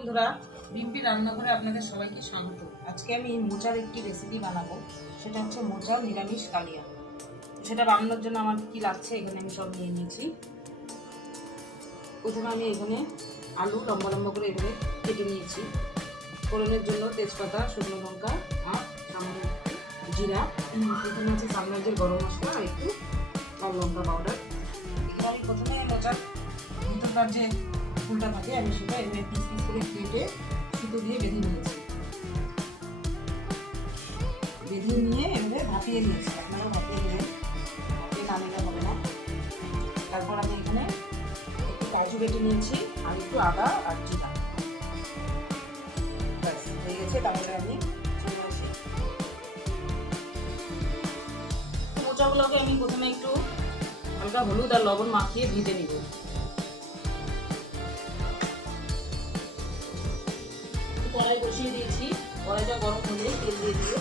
বন্ধুরা, রিম্পির রান্নাঘরে আপনাদের সবাইকে স্বাগত। আজকে আমি মোচার একটি রেসিপি বানাবো, সেটা হচ্ছে মোচা নিরামিষ কালিয়া। সেটা বানানোর জন্য আমার কি লাগছে এখানে আমি সব নিয়ে নিয়েছি। প্রথমে আমি এখানে আলু লম্বা লম্বা করে এভাবে কেটে নিয়েছি। ফোড়নের জন্য তেজপাতা, শুকনো লঙ্কা আর সামান্য একটু জিরা। এখানে আছে সামনের গরম মশলা আর একটু লাল লঙ্কা পাউডার। এখানে আমি প্রথমে মোচার ভিতরকার যে ফুলটা থাকে আমি সেটা এভাবে পিস পিস করে কেটে সুতো দিয়ে বেঁধে নিয়েছি। বেঁধে নিয়ে এভাবে ভাপিয়ে নিয়েছি। আপনারা ভাপিয়ে নেবেন, ভাপিয়ে না নিলে হবে না। তারপর আমি এখানে একটু কাজু বেটে নিয়েছি আর একটু আদা আর জিরা। ব্যাস হয়ে গেছে। তাহলে আমি চলে আসি। মোচাগুলোকে আমি প্রথমে একটু হালকা হলুদ আর লবণ মাখিয়ে ভেজে নিব। কড়াই বসিয়ে দিয়েছি, কড়াইটা গরম হলে তেল দিয়ে দিও।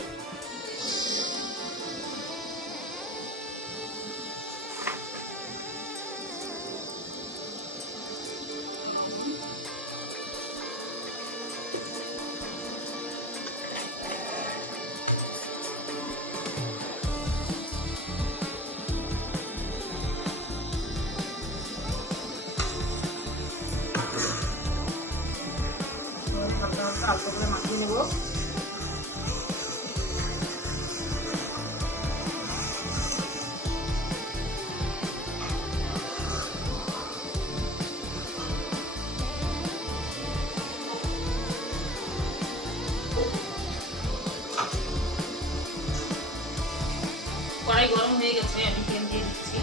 হালকা করে মাখিয়ে নেব। কড়াই গরম হয়ে গেছে, আমি তেল দিয়ে দিচ্ছি।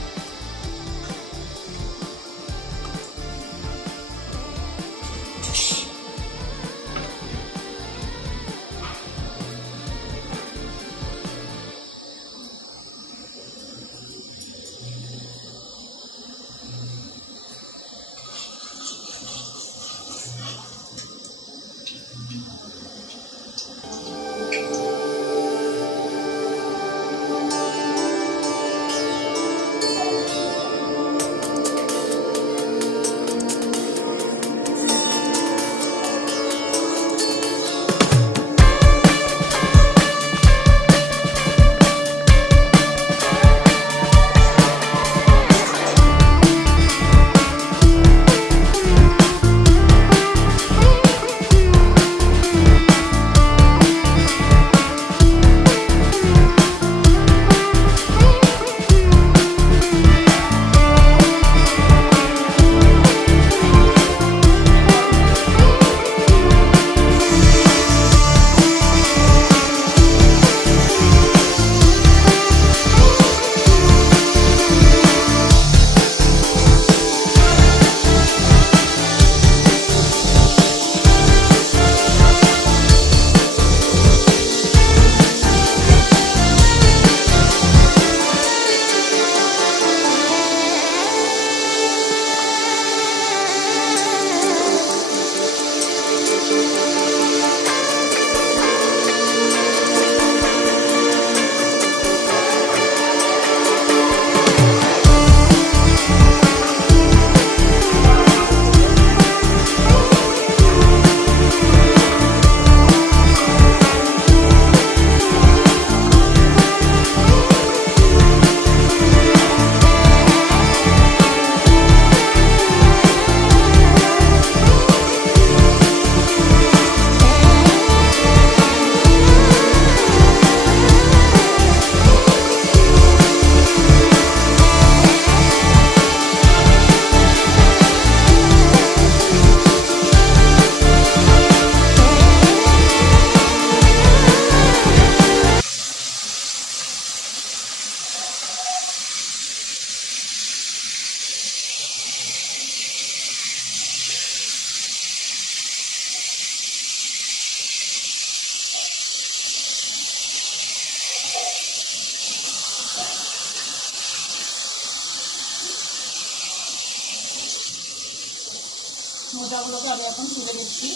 মোচাগুলোকে আমি এখন তুলে নিচ্ছি,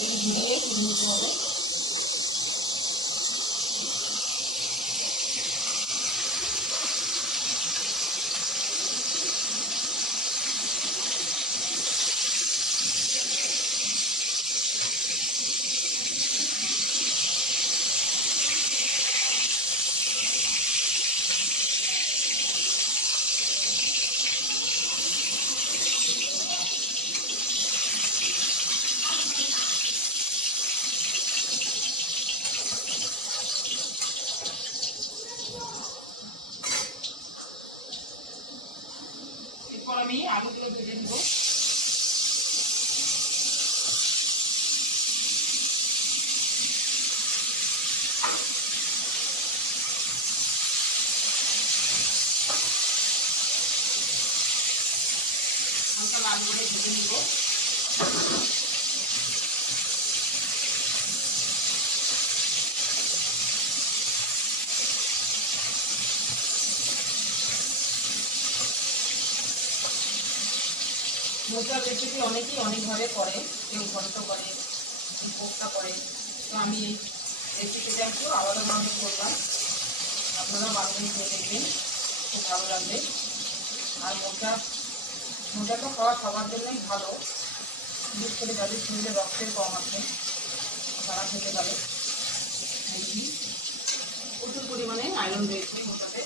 ভিজিয়ে তুলে নিতে হবে। মোচার রেসিপি অনেকেই অনেকভাবে করে, কেউ ঘন্ট করে, কেউ কোপ্তা করে। তো আমি এই রেসিপিটা একটু আলাদাভাবে করলাম, আপনারা বানিয়ে খেয়ে দেখবেন, খুব ভালো লাগবে। আর মোচা তো খাওয়া সবার জন্যই ভালো, বিশেষ করে যাদের শরীরে রক্তের কম আছে তারা খেতে পারে। প্রচুর পরিমাণে আয়রন রয়েছে মোচাতে।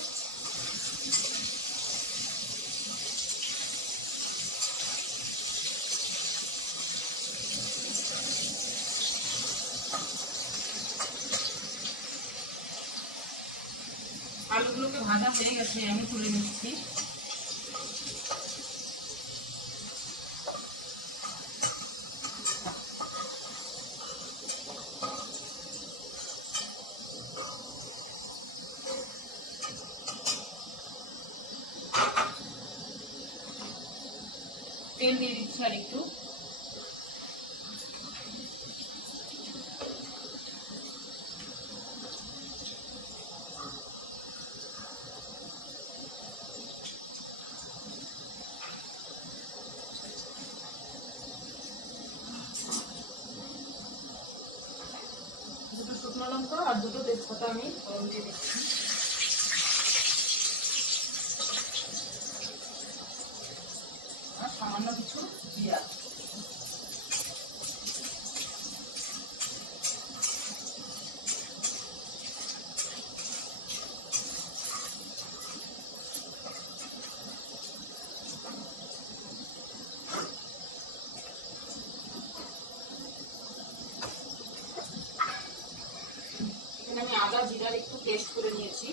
আলুগুলোকে ভাজা হয়ে গেছে, আমি তুলে নিচ্ছি। তেল দিয়ে দিচ্ছি আর একটু। দুটো শুকনো লঙ্কা আর দুটো তেজপাতা আমি ফোড়ন দিয়ে দিচ্ছি। আর সামান্য কিছু জিরা। আমি আদা জিরার একটু পেস্ট করে নিয়েছি।